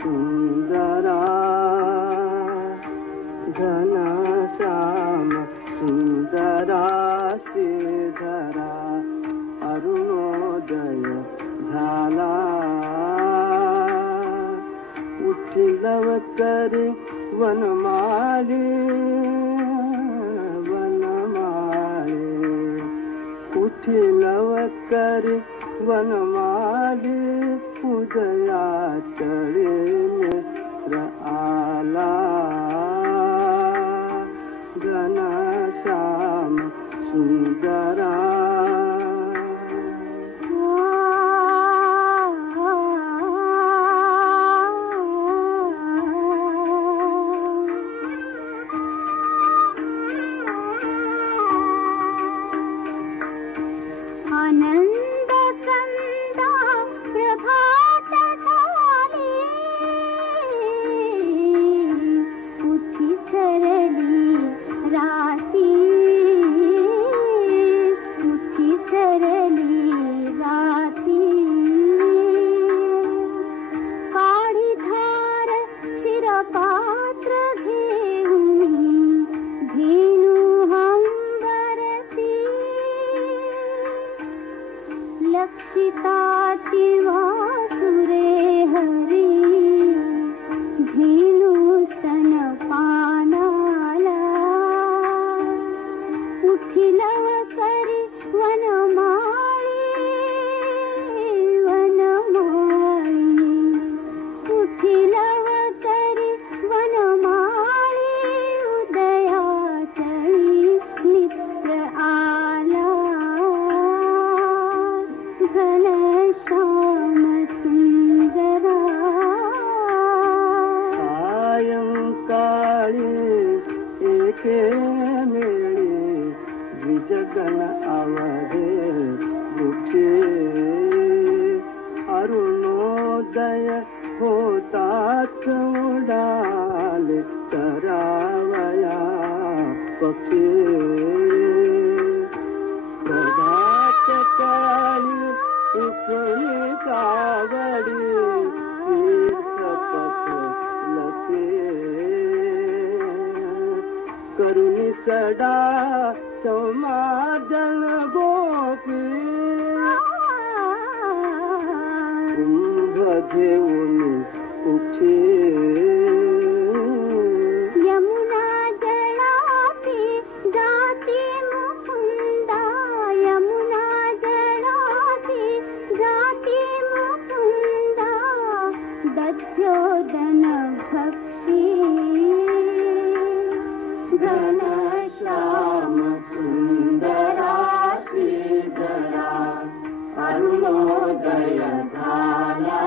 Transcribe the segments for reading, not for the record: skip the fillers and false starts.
सुंदरा घनश्याम सुंदरा श्रीधरा अरुणोदय झाला उठिलव करी वनमाळी उठिलव करी वनमाळी उदया चढे मित्र आला घनश्याम सुंदरा करुणी सडा समाजन गोपी कुंभ घेऊन उठे यमुना जळाती जाती मुकुंदा यमुना जळाती जाती मुकुंदा दध्योदन भक्षी घनश्याम सुंदरा श्रीधरा अरुणोदय झाला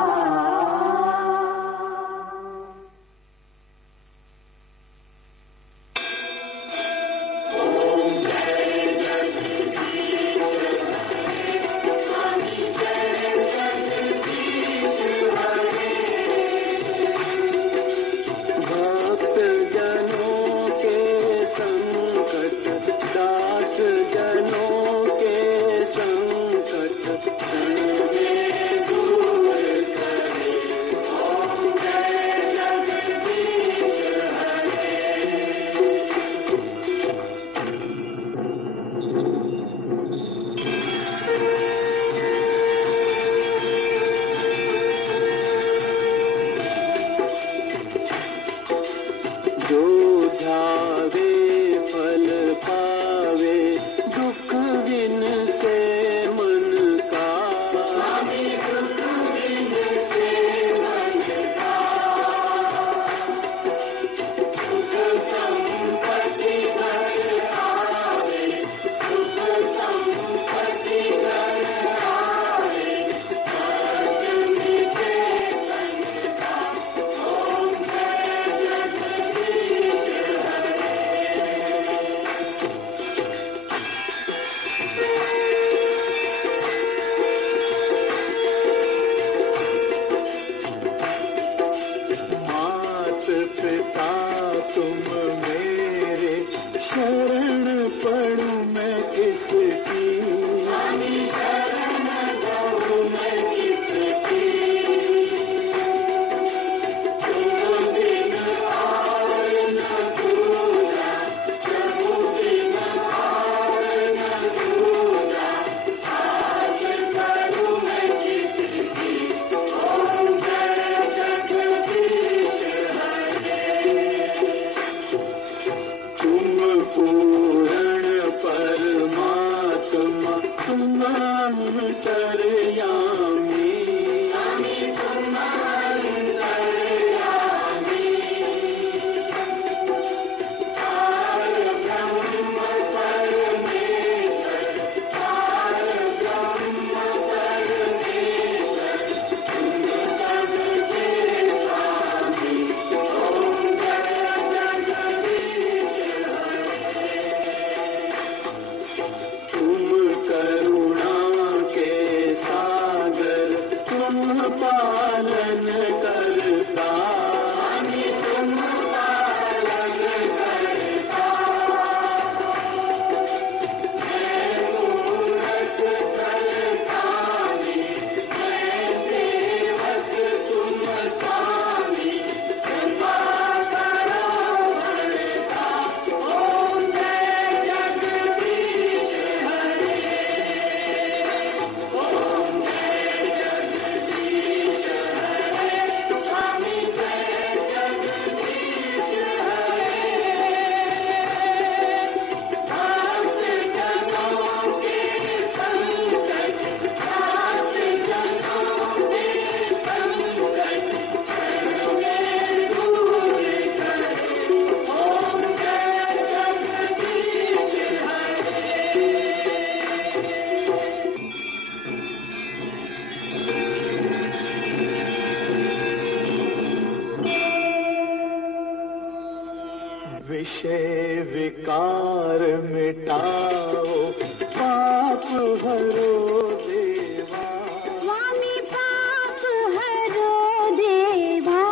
अंतर्यामी स्वामी तुम अंतर्यामी चार ब्रह्म परमेश्वर चार ब्रह्म परमेश्वर तुम सबके स्वामी ओम जय जगदीश तुम करुणा के सागर तुम पालन करता स्वामी तुम पालन करता मैं मूरत कलकामी मैं सेवक तुम स्वामी कृपा करो बरता ओम जय जगदीश हरे ओम जय जगदीश हरे स्वामी जय जगदीश हरे सात जनों के संकट सात जनों के संकट क्षण में दूर करे ओम जय जगदीश हरे विषय विकार मिटाओ पाप हरो देवा स्वामी पाप हरो देवा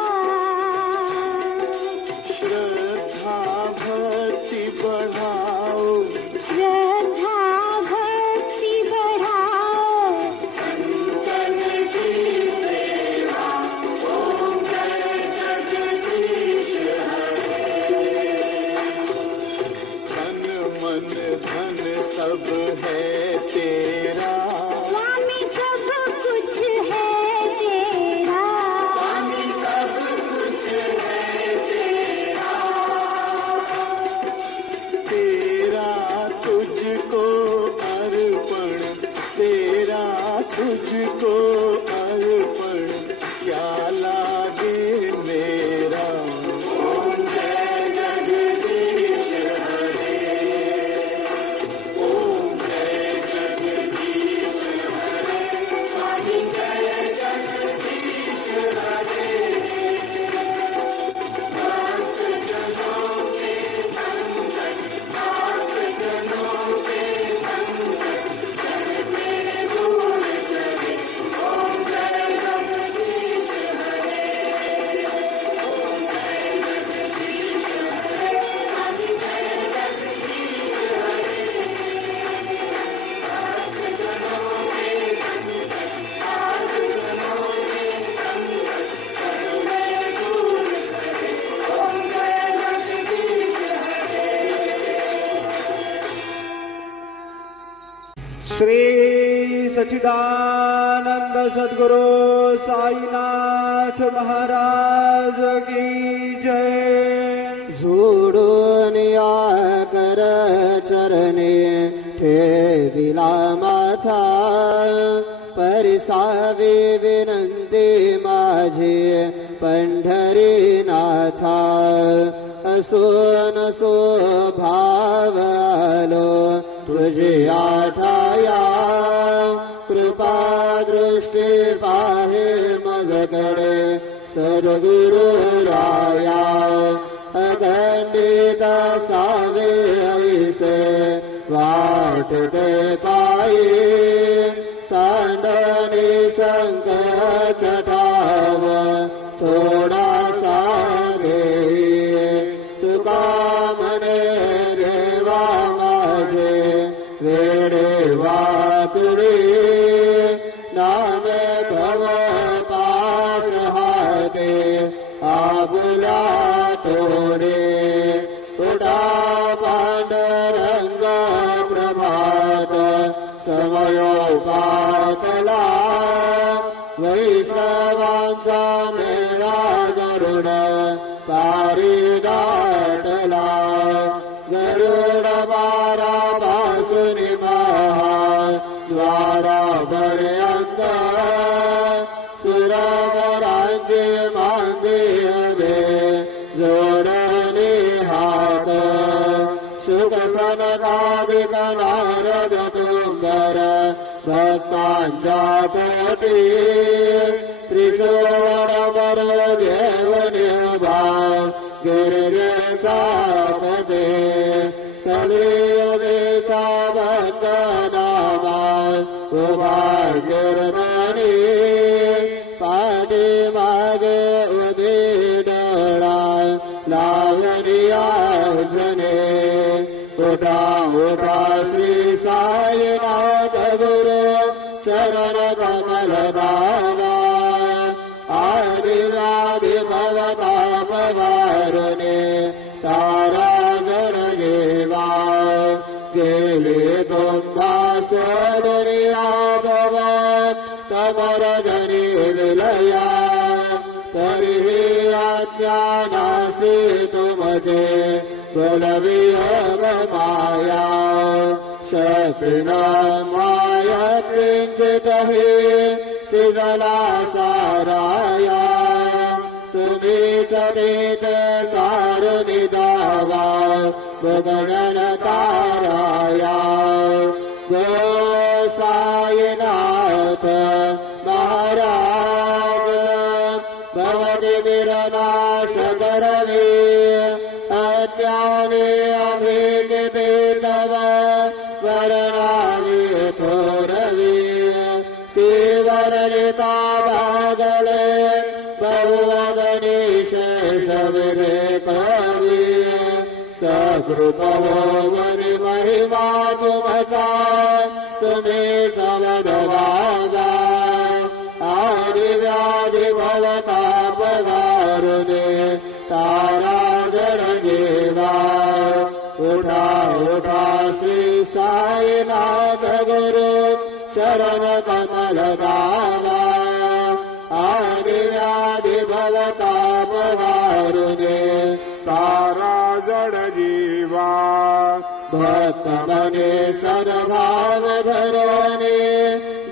श्रद्धा भक्ति बढ़ाओ श्रद्धा भक्ति बढ़ाओ संतन की सेवा ओम जय जगदीश हरे धन मन धन सब है तेरा स्वामी सब कुछ है तेरा स्वामी सब कुछ है तेरा तेरा तुझको अर्पण तेरा तुझको अर्पण क्या लागे मेरा ओम जय जगदीश हरे ओम जय जगदीश हरे स्वामी जय जगदीश हरे सात जनों के संकट सात जनों के संकट क्षण में दूर करे ओम जय जगदीश हरे ओम जय जगदीश हरे स्वामी जय जगदीश हरे सात जनों के संकट सात जनों के संकट क्षण में दूर करे ओम जय जगदीश हरे श्री सच्चिदानंद सद्गुरु साईनाथ महाराज की जय जोडून या कर चरणे ठेविला माथा परिसावी विनंती माझी पंढरीनाथा असो नसो भाव आलो तुझी आठाया कृपा दृष्टी पाहे मजकडे सद्गुरु राया अखंडित सावे ऐसे वाटते पायी सांडणी संक छटाव थोडासा देई तुका म्हणे देवा माझे वेडे वाकुळी नामे भव पास हाते आबुला तोडे उठा पांडुरंग प्रभात समयोपातला वैष्णवांचा मेळा गरुड पारी दाटला गरुड बारा पासून महा द्वारा बर वाची मांदी हवे जोडणी हात शुक सनकादिक नारद तुंबर भक्तांच्या पोटी त्रिशूळवर घेऊन भाव गिरजेचा पदे कलियुगेचा बंदनामा उभा गिरधनी पाठी मागे उभी डोळा लावनिया जने उठा उठा श्री साईनाथ गुरु चरण कमल दावा आदिव्याधि भवताप वारुणे तारा जण जेवा गेले तुम्हा सोडुनिया भव तमर जनी विलया तरीही अज्ञानासी तुमचे बोलवियोग माया शक्तीन माया किंचितहि तिजला साराया तुम्हीच देत सारुनि दावा भगवन ताराया गो साईनाथ महाराज भवति विरनाश करवी अज्ञानी अभिनिते तव वर्णामि थोरवी तीवरलिता भागले बहुवदनी शेष विरे कवी सकृपवो वरि महिमा तुमचा तुम्ही समदवागा आदिव्याधि भवताप वारुणे तारा जण जेवा उठा उठा श्री साईनाथ गुरु चरण कमल दावा आदिव्याधि भवताप वारुणे तारा जड जीवा भक्त मने सद्भाव धरोने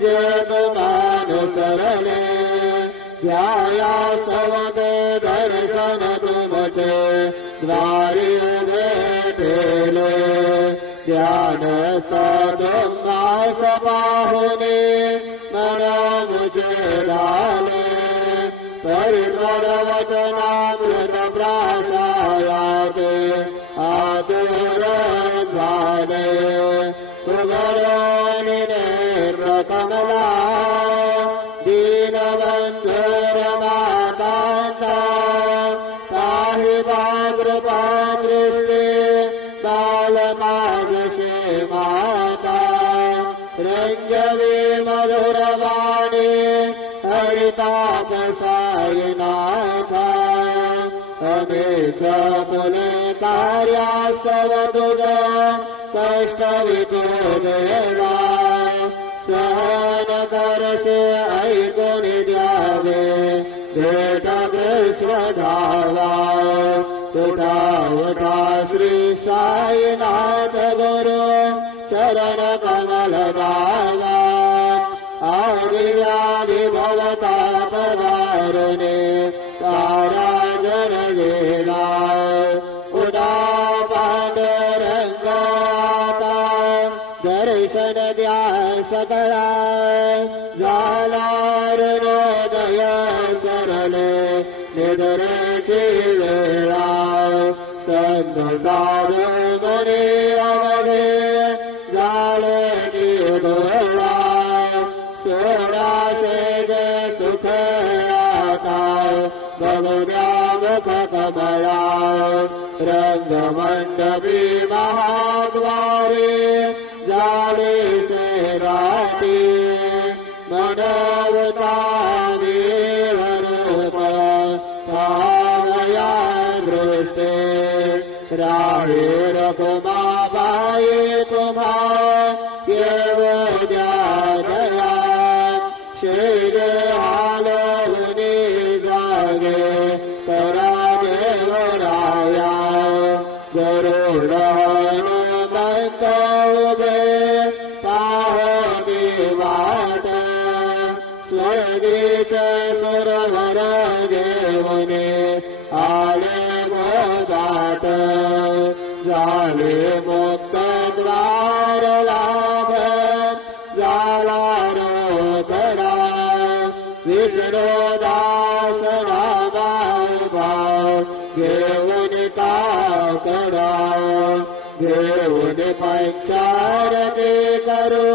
जय तुमान सरले ध्याया सवद दर्शन तुमचे द्वारी भेटेले ध्यान सदुमास पाहुने मन मुझे डाले परिमल वचनामृत प्राशायाते आदर झाले उगडोनि नेत्र कमला दीनबंधुर मातांता पाहि कृपा दृष्टी बालनागशे माता रंजवी मधुरवाणी हरिताप साईनाथा अमेच मुले कार्यास्तव तुझ कष्ट वितो देवा सहन करसे ऐकून द्यावे भेट कृष्ण धावा उठा उठा श्री साईनाथ गुरु चरण कमल दावा आदिव्याधि भवताप वारुणे तारा जण जेवा उडा पांडुरंगा दर्शन द्या सकळा झाला ऋणोदय सरले निद्रेची वेळा संत साधू मनी अवघे झाले निधोळा सोडाशे गे सुख आता बघद्या मुख कमळा रंगमंडपी महाद्वारे झाले से राटी मनवता विहरूप पावया दृष्टे राहे रघुमा पाये तुम्हा केव दया शेरे हालवनी जागे करा देवराया गरुड हनुमंत उभे पाहती वाट स्वर्गीच सुरवर विष्णुदास नामा घेऊन काकडा घेऊन पंचारती करू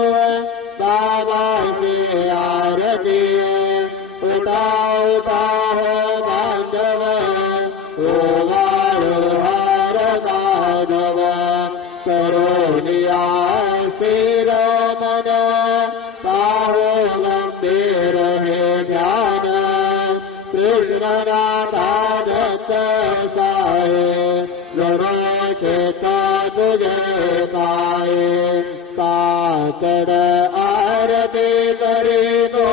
बाबासी आरती उठा उठा हो बांधव ओवाळू हार माधव करोनिया स्थिर मन पाहो गंभीर हे ध्यान कृष्णनाथा दत्त साहे जरो चेत तुझे पाये काकड आरती करीतो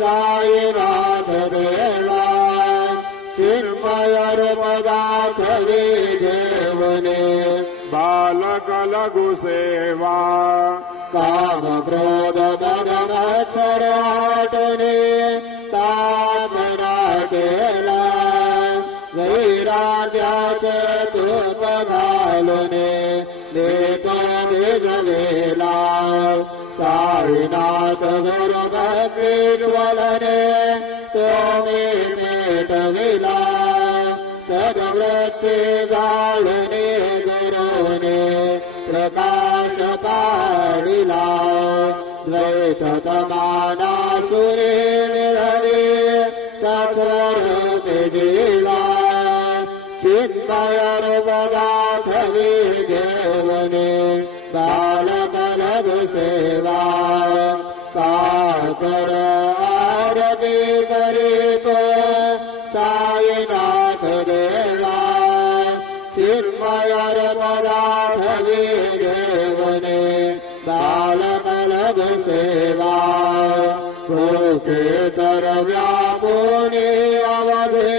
साईनाथ देवा चिन्मयर पदार्थ विजेवने बालक लघु सेवा काम क्रोध मद मत्सर आटणे कामना केला वैराग्याचे तूप घालूने देतो भिजवेला साईनाथ गुरु भक्ती ज्वलने तुम्ही पेटविला तद्वृत्ती जाळणे गुरुने प्रकाश पाडिला द्वैत कमाना सुरे मिळवी तत्स्वरूपी दिला चिन्मय पदार्थ विजेवने बालक लघु सेवा काकड आरती करीतो साईनाथ देवा चिन्मय पदार्थ विजेवने बालक लघु सेवा भूखे चर व्यापुनी अवधे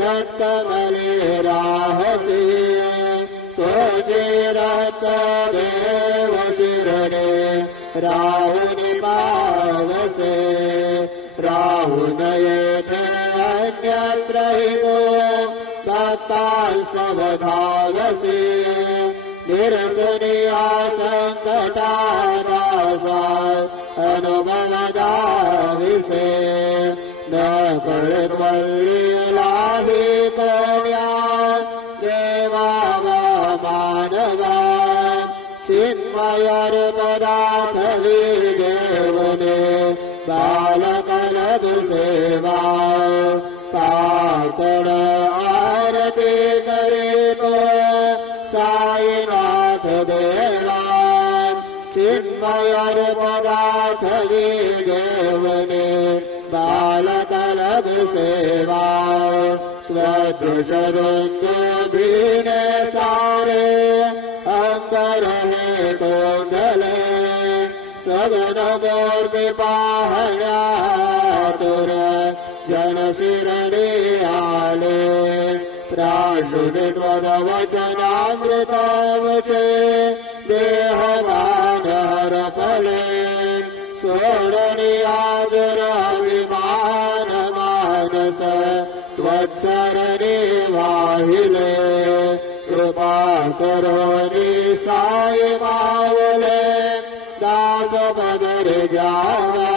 रक्तमले राहसी तुझे रक्त देव शिरणे राहुनि पावसे राहुन येथे अन्यत्र हितो भक्तांस्तवधावसे निरसुनिया संकटादासा अनुभवदाविसे न कळत्वल्लीलाहि कोण्या देवा वा मानवा चिन्मयर पदार्थ विजेवने बालक लघु सेवा काकड आरती करीतो साईनाथ देवा चिन्मयर पदार्थ विजेवने बालक लघु सेवा त्वदृशदुन्दुभिने सारे अंबरणे कोंडले सगन मूर्ती पाहण्या तुर जनशिरणे आले प्राशुनि त्वदवचनामृतवचे देहभान हरपले सोडनिया दुरभिमान मानस त्वच्चरणे वाहिले कृपा करोनि साई मावले दास पदरे जावा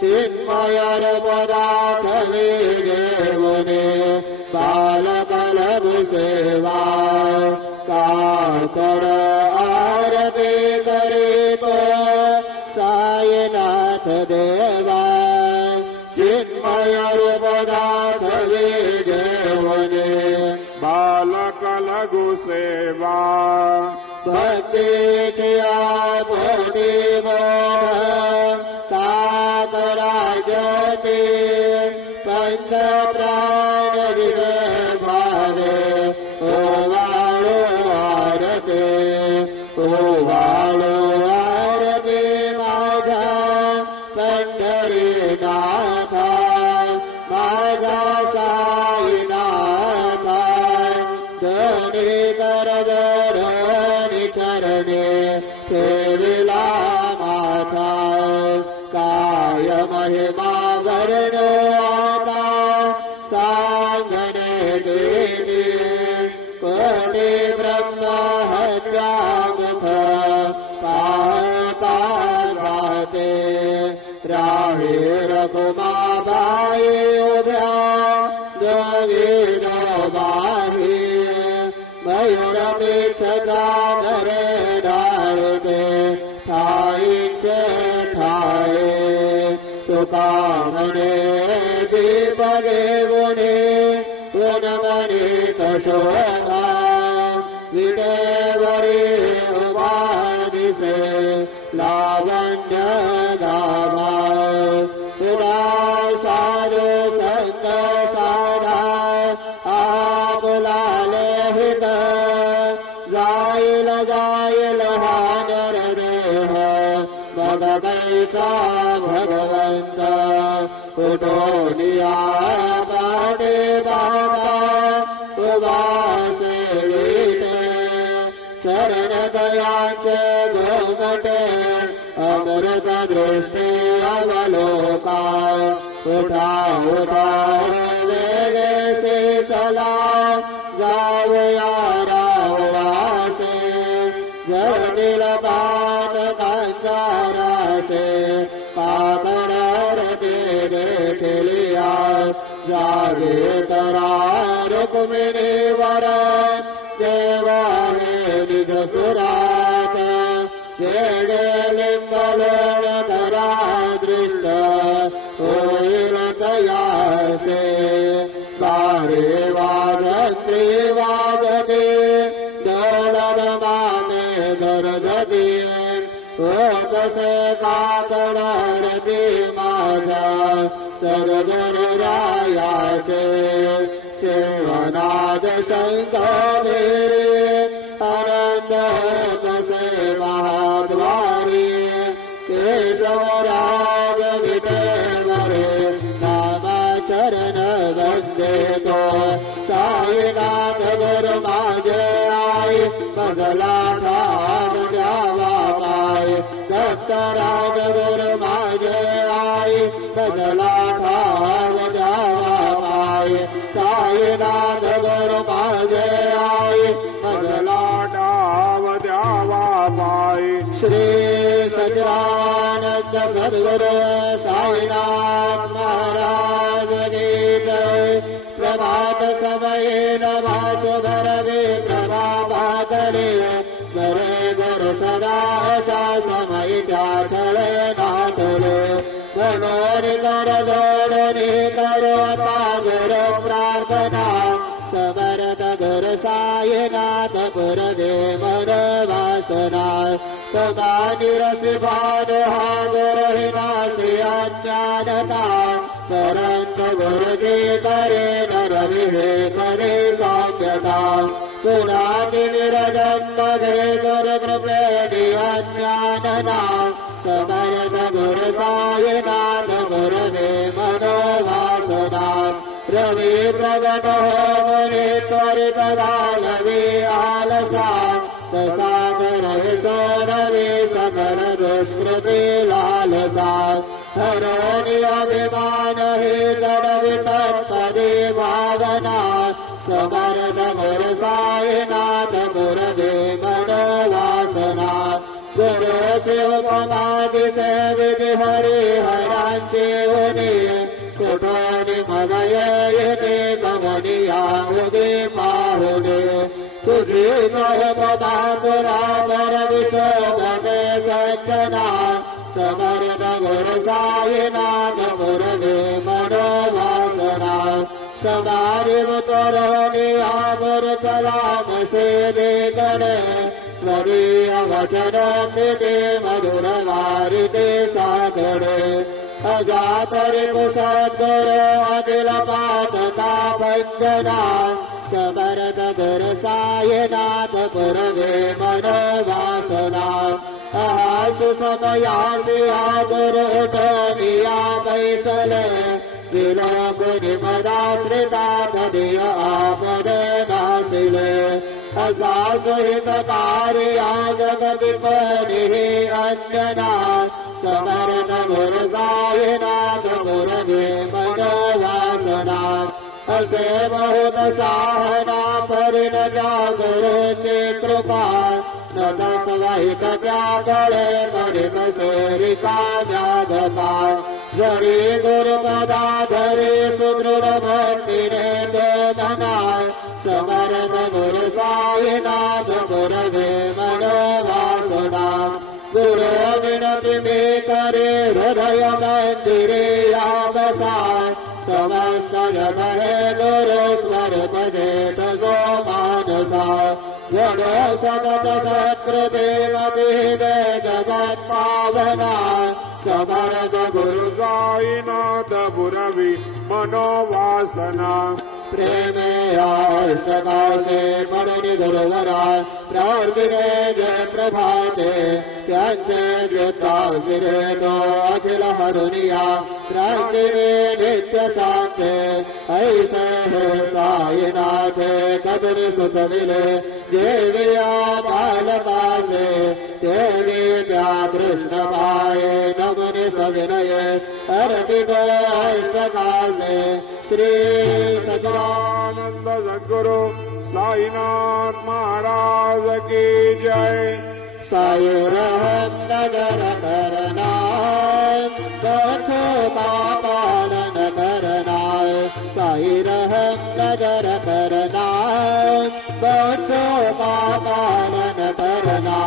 चिन्मयर पदार्थ विजेवने बालक लघु सेवा काकड आरती करीतो साईनाथ देवा चिन्मयर पदार्थ विजेवने बालक लघु सेवा भक्तीची आपोटी बोध काकडा ज्योती पंचप्राण दिवे भावे ओवाळो आरती ओवाळो आरती माझ्या पंढरीनाथा माझा साईनाथा दोन्ही कर जोडोनी चरणे ठेविला माथा काय महिमा वर्णो आता सांगणे देणी कोणी ब्रह्म हत्यामुख पाहता जाते राहीर कुमाबाई उभ्या गगीनो बाही मयूर मिच्छा भरे डाळते ठाईचे ठाये तुका म्हणे दीपगे गुणे गुणमणी कशोधा विडेवरी उभा दिसे लावण्य गावा पुरा साधू संत साधा आपुलाले हित जाईल जाईल हा नरदेह मग कैचा भगवंत कुटोनिया पाटे बाबा उभासे विटे चरण दयाचे घुमटे अमृत दृष्टी अवलोका उठा उठा वेगे से चला जाऊया रावळासे जळतील पान कांचाराशे पाकडारते देखलिया जागे तरा रुक्मिणीवर देवा हे निज सुरात वेगे लिंबलोण करा दृष्ट होईल तयासे बारे वाजत्री वाजते डोलन मामे गरजती होतसे काकडरती माझ्या सरगर रायाचे शिवनाद शंख मेरे आनंद कसे महाद्वारी केशवराज विटे मरे नामचरण वंदे तो साईनाथ गुरु माझे आई बदला नाम द्यावा माय दत्तराज गुरु माझे आई बदला नाम द्यावा माय साईनाथ गुरु माझे आई बदला डाव द्यावा पाय श्री सच्चिदानंद सद्गुरु साईनाथ महाराज की जय प्रभात समये नमा शुभरवे प्रभातले स्मरे गुरु सदा अशा समय त्या छळे नाटले मनोरी कर जोडणी करता गुरु प्रार्थना समर्थ गुरु साईनाथ पुरवे मन वासना तमानी रसिभान हा गुरु हिनासी अज्ञानता परंत गुरुजी करे नरविहे करे सौख्यता पुराणी निरजन्म घे गुरु कृपेणी अज्ञानना समर्थ गुरु साईनाथ गुरवे मनोवासना रवि प्रगट हो मुनि त्वरित घालवी आलसा तसा करे सोनवी सकल दुष्कृती लालसा हरोनी अभिमान हि जडवी तत्पदी भावना समर्थ गुरु साईनाथ गुरवे मनोवासना गुरु शिवपमादि सेविति हरिहरांची हुनी कुटोनी मगये येते कमनिया उदी पाहुने तुझी कह प्रभातुरा पर विशोभते सज्जना समर्थ गुरु साईनाथ गुरवे मनोवासना समारी मुतरोनी आगुर चलाम शेदे गणे त्वदीय वचन निधि मधुर वारिते सागरे अजातरि सद्गुरु अखिल पातका भंजना समर्थ गुरु साईनाथ गुरवे मनोवासना अहासु समयासी गुरु उठनिया बैसले विलोकुनि पदाश्रिता तदीय आपदे नासिले असासु हितकारिया जगदिपनिः अन्यना समर्थ गुरु साईनाथ गुरवे मनोवासना असे बहुत साहना परिण जा गुरुची कृपा न जस वहित त्यागळे मरित सेरी काम्यागपाय जरी गुरुपदाधरी सुदृढ भक्तीने तो मनाय समर्थ गुरु साईनाथ गुरवे मनोवासना गुरु विनती मे करे हृदय मंदिरे या बसाय समस्त जग हे गुरु स्वरूप देत जो मानसा गणो सतत सत्कृते मती दे जगत पावना समर्थ गुरु साईनाथ गुरवी मनोवासना प्रेमे अष्टकाशे म्हणून गुरुवरा प्रार्थिने जय प्रभाते त्यांचे द्विताशिरे तो अखिल हरुनिया क्रांतिवे नित्य शांते ऐसे हो साईनाथे कदरी सुतविले देविया बालकासे देवी त्या कृष्ण पाये नमने सविनये अर्पितो अष्टकाशे श्री सच्चिदानंद सद्गुरु साईनाथ महाराज की जय। साईरहम नगर करना बच्चों का पालन करना साईरहम नगर करना बच्चों का पालन करना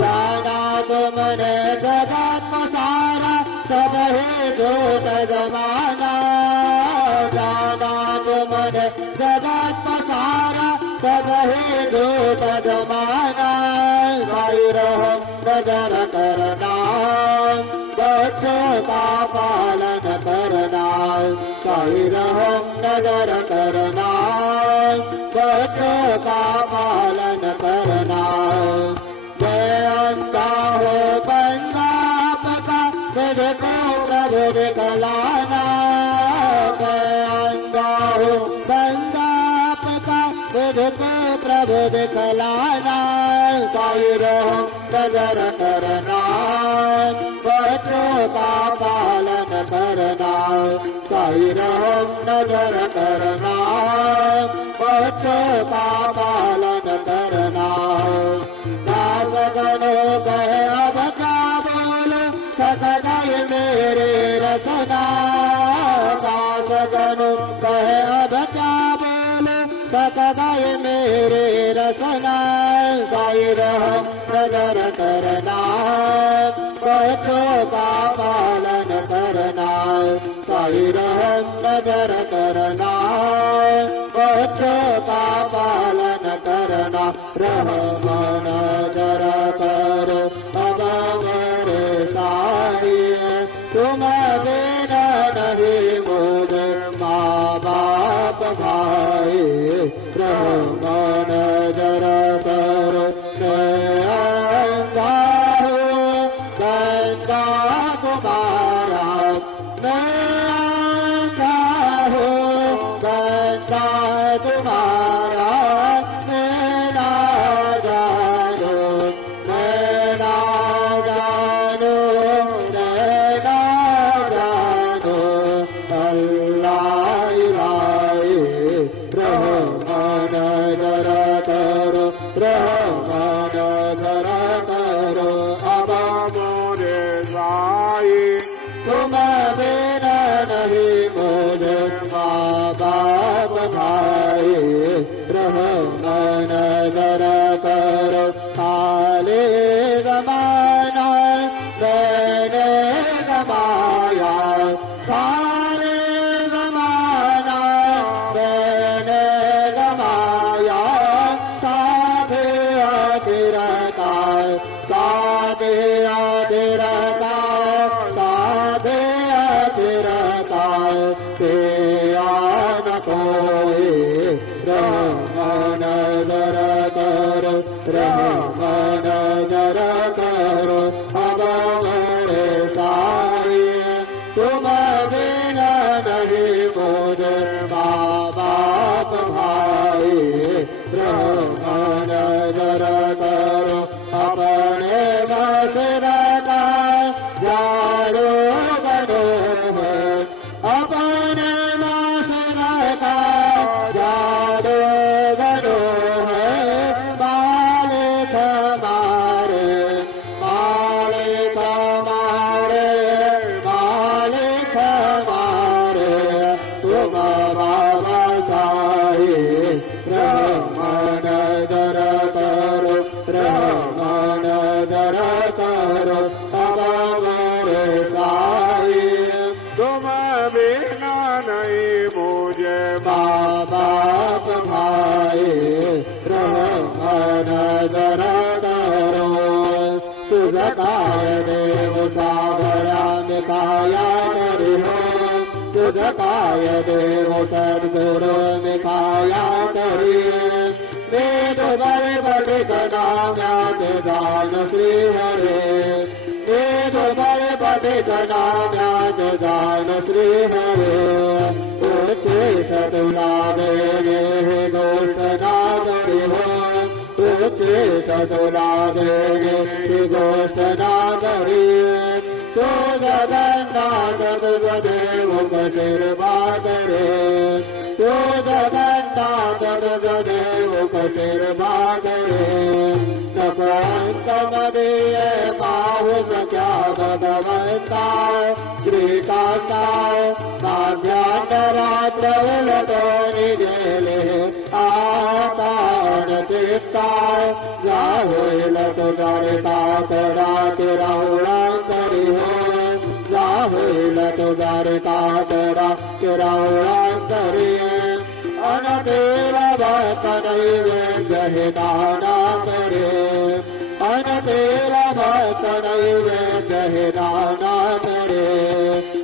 जाना तुमने जगत पसारा सब ही झूठ जमाना जाना तुमने जगत पसारा सब ही झूठ जमाना साईरहम नजर करना बच्चों का पालन करना साईरहम नजर करना बच्चों का पालन करना मैं अंधा हो बंदा आपका मुझको प्रभु दिखलाना मैं अंधा हो बंदा आपका मुझको प्रभु दिखलाना साईरहम नजर करना बच्चों का पालन करना साईरहम नजर करना बच्चों का पालन करना दास गणो कहे अब क्या बोलो थक गए मेरे रसना दास गणो कहे अब क्या बोलो थक गए मेरे रसना साईरहम नजर करना बच्चों का पालन करना साईरहम नजर करना बच्चों का पालन करना रहमान नजर करो अब मेरे साई तुम बिना नहीं मुझे माँ बाप भाई रहमान नजर करो मैं अंधा हूँ बंदा तुम्हारा मैं अंधा हूँ बंदा तुम्हारा मैं ना जानो मैं ना जानो मैं ना जानो अल्लाह इलाही रहमान नजर करो रहमान नजर करो अब मोरे साई तुम बिना तुझ काय देव सद्गुरु मिखाया करिए वेद बड़े बड़े नाम्यात दान श्री हरे वेद बड़े बड़े नाम्यात दान श्री हरे उचित तुला देवे गोष्ठ नाम उचित तुला देवे गोष्ठ नाम तो जगन्नाथ तुझ देव कशीर्वाद रे तो जगन्नाथ तुझ देव कशीर्वाद रे नकोंत मदीय पाहुस क्या भगवंता श्रीकांता नाभ्यांतरात्र उलटो निजेले आताण चित्ता जा होईल तुझा तरा किरावळांतरी हो जा होईल तुझा तरा किरावळांतरी अनतेल भक्त नैवेद्य हे दाना करे अनतेल भक्त नैवेद्य हे दाना करे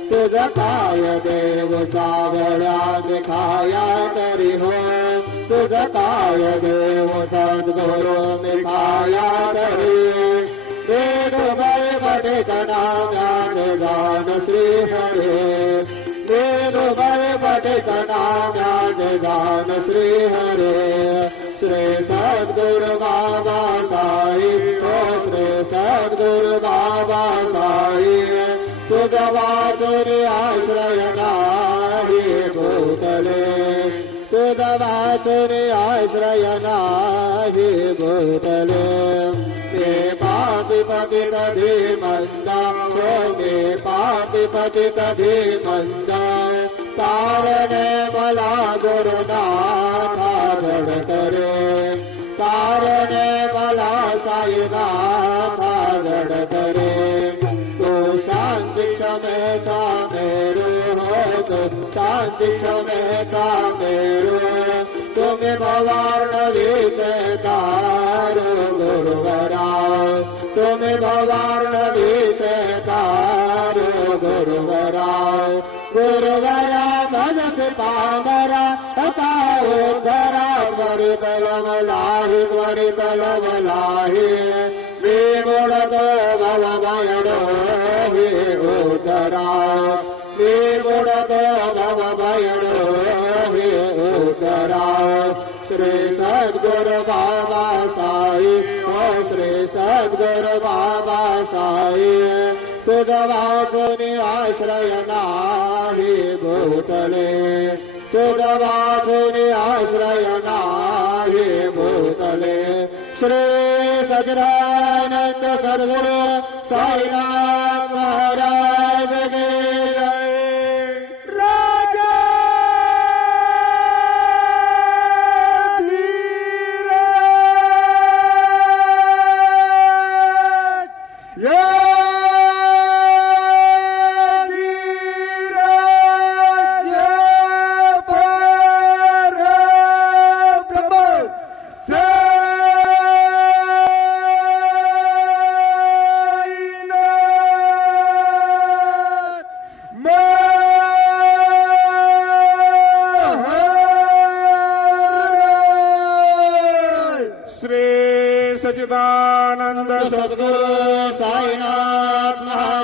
तुझ काय देव सावळ्या मिखाया करी हो तुझ काय देव सद्गुरु मिखाया करी वेद बड़े बड़े नाम्यात दान श्री हरे वेद बड़े बड़े नाम्यात दान श्री हरे श्री सद्गुरु बाबा साई ओ श्री सद्गुरु बाबा साई तुझ वाचुर आश्रय नाही भूतले तुझ वाचुर आश्रय नाही भूतले ते पातिपति कधी मंदा ते पातिपति कधी मंदा तारणे मला गुरुनाथा धड करे तारणे मला साईनाथा धड करे तो शांति क्षमेता मेरो हो शांति क्षमेता मेरो तुम्हें भवार्णवीते तारो गुरुवरा तुम्हें भवार्णवीते तारो गुरुवरा गुरुवरा मनस पामरा ततारो धरा त्वरितलम लाहि विमुळतो भवभयडो विभूतरा विमुळतो भवभयडो विभूतरा श्री सद्गुरु बाबा साई ओ श्री सद्गुरु बाबा साई तुझ वाचुनी आश्रय नाही भूतले तुझ वाचुनी आश्रय नाही भूतले श्री सच्चिदानंद सद्गुरु साईनाथ महाराज की जय राजा श्री सच्चिदानंद सद्गुरु साईनाथ महाराज